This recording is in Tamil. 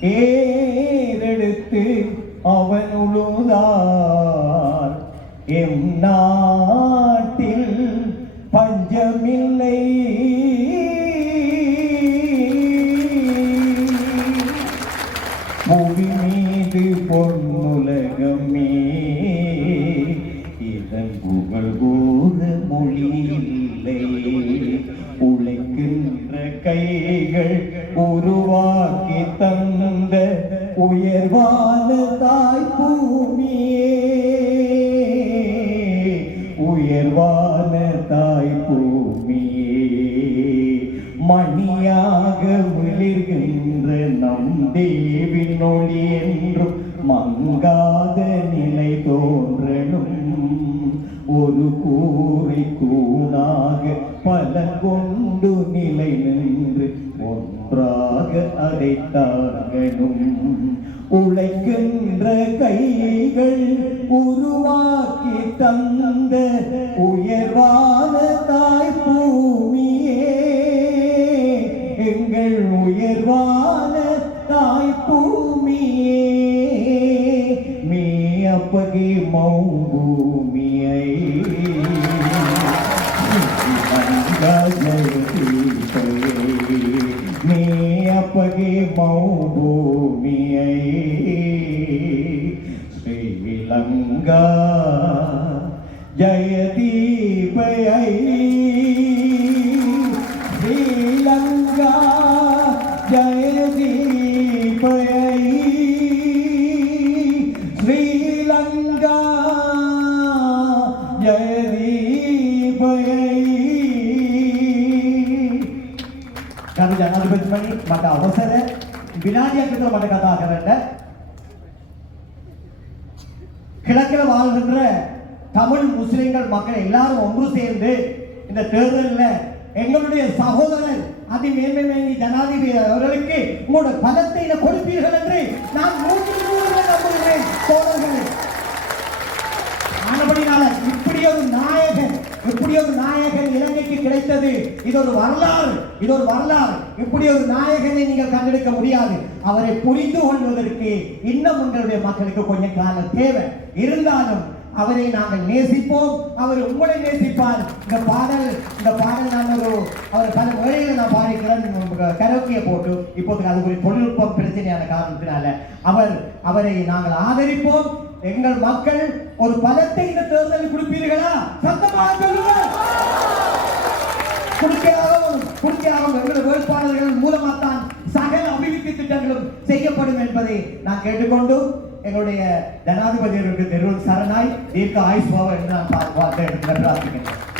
ஏறெடுத்து அவன் உழுதார் எம் நாட்டில் பஞ்சமில்லை. புவி மீது பொன்னுலகமே. இதன் புகழ் கூற மொழி இல்லை கைகள் உருவாக்கி தந்த உயர்வான தாய் பூமியே. உயர்வான தாய் பூமியே. மணியாக விளிர்கின்ற நம் தேவின் ஒளி என்றும் மங்காத கூறி கூணாக பல கொண்டு நிலை நின்று ஒன்றாக அடைத்தார்களும். உழைக்கின்ற கைகள் உருவாக்கி தந்த உயர்வான தாய் பூமியே எங்கள் உயர்வான தாய் பூமியே. மீ அப்பகி மௌபூமியை நீ লাগে মৌভূমি শ্রীলঙ্গা ගරු ජනාධිපතිතුමනි මට අවසර විනාඩියක් විතර මට කතා කරන්න கிழக்கில் வாழ்கின்ற தமிழ் முஸ்லிம்கள் மக்கள் எல்லாரும் ஒன்று சேர்ந்து இந்த தேர்தலில் எங்களுடைய சகோதரர் அதிமேன்மை ஜனாதிபதி அவர்களுக்கு உங்களோட பலத்தை இதை கொடுப்பீர்கள் என்று நான் நூற்றி நூறு நம்புகிறேன் கிடைத்தது. இது ஒரு வரலாறு இது ஒரு வரலாறு. இப்படி ஒரு நாயகனை நீங்கள் கண்டெடுக்க முடியாது? அவரை புரிந்து கொள்வதற்கு இன்னும் உங்களுடைய மக்களுக்கு கொஞ்சம் காலம் தேவை. இருந்தாலும் அவரை நாங்கள் நேசிப்போம். அவர் உங்களை நேசிப்பார். இந்த பாடல் இந்த பாடல் நாங்கள் அவர் பல முறையில் நான் பாடிக்கிறேன் கரோக்கியை போட்டு இப்போதைக்கு அது ஒரு தொழில்நுட்பம் பிரச்சனையான காரணத்தினால அவர் அவரை நாங்கள் ஆதரிப்போம். எங்கள் மக்கள் ஒரு பலத்தை இந்த தேர்தலில் கொடுப்பீர்களா? சத்தமாக சொல்லுங்கள். குடிக்கையாகவும் குடிக்கையாகவும் எங்களது வேட்பாளர்கள் மூலமாகத்தான் சகல அபிவிருத்தி திட்டங்களும் செய்யப்படும் என்பதை நான் கேட்டுக்கொண்டு எங்களுடைய ஜனாதிபதி அவர்களுக்கு தெருவில் சரணாய் தீர்க்க ஆயுஷ்பாவம் என்று நான் பார்த்து பிரார்த்திக்கிறேன்